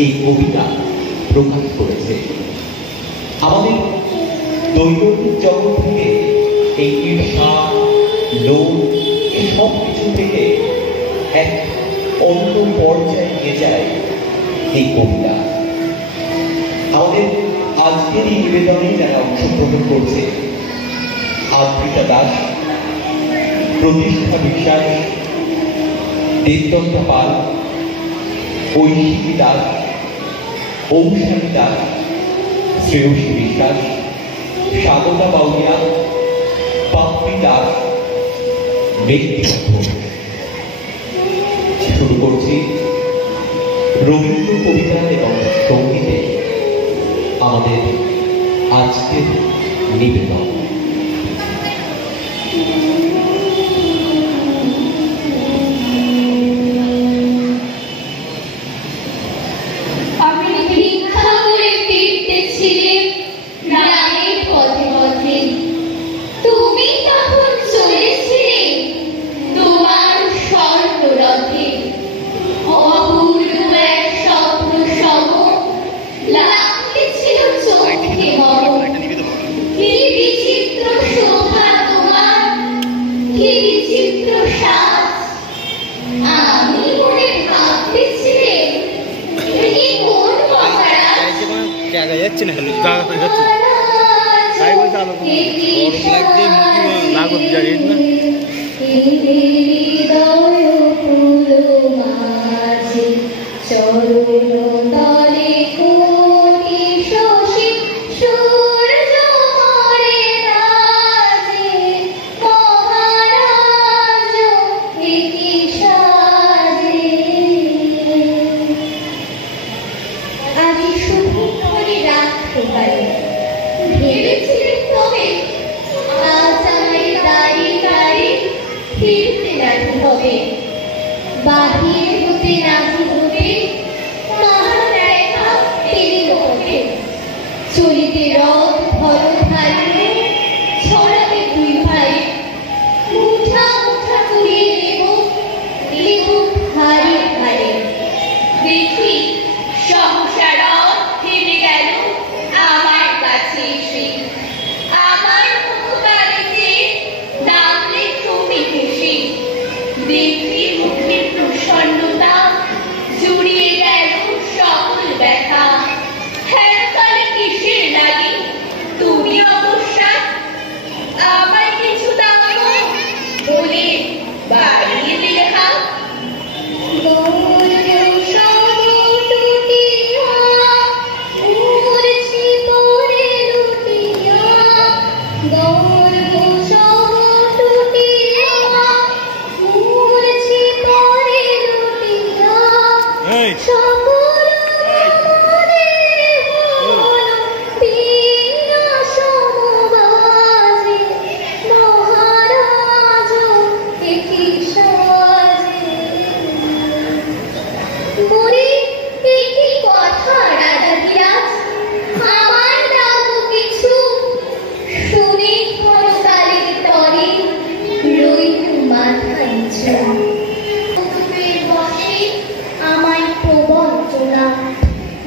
এই কবিতা প্রকাশ করেছে। আমাদের দৈনন্দিন জগৎ থেকে এই ঈর্ষা, লোভ সব কিছু থেকে এক অন্য পর্যায়ে নিয়ে যায় এই কবিতা। আমাদের আজকের এই নিবেদনে যারা অংশগ্রহণ করছে, আদ্রিতা দাস, প্রতিষ্ঠা বিশ্বাস, দেবদত্ত পাল, ঐশী দাস, ঔষানী দাস, শ্রেয়সী বিশ্বাস, স্বাগতা বাউরিয়া, পাপড়ি দাস, মৃত্যু ঘোষ। শুরু করছি রবীন্দ্র কবিতা এবং সঙ্গীতে আমাদের আজকের নিবেদন।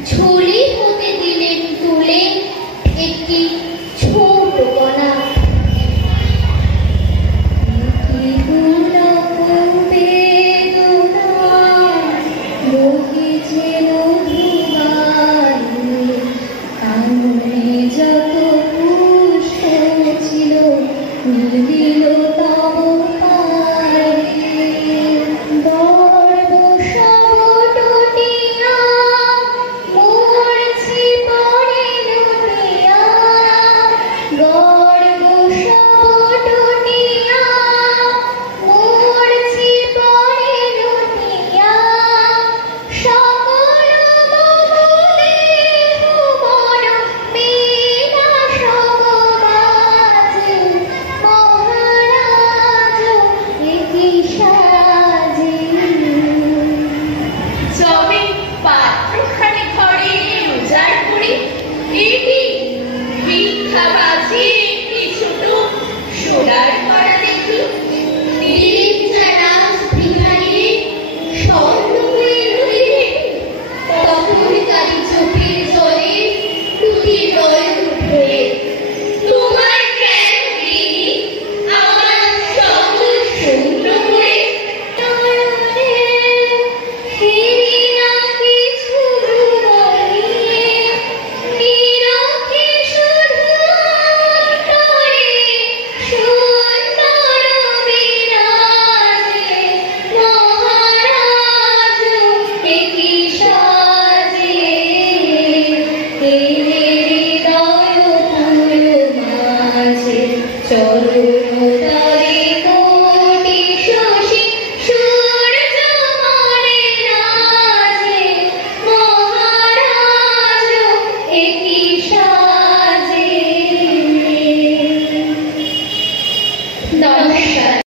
ঝুলি হতে দিলেন তুলে একটি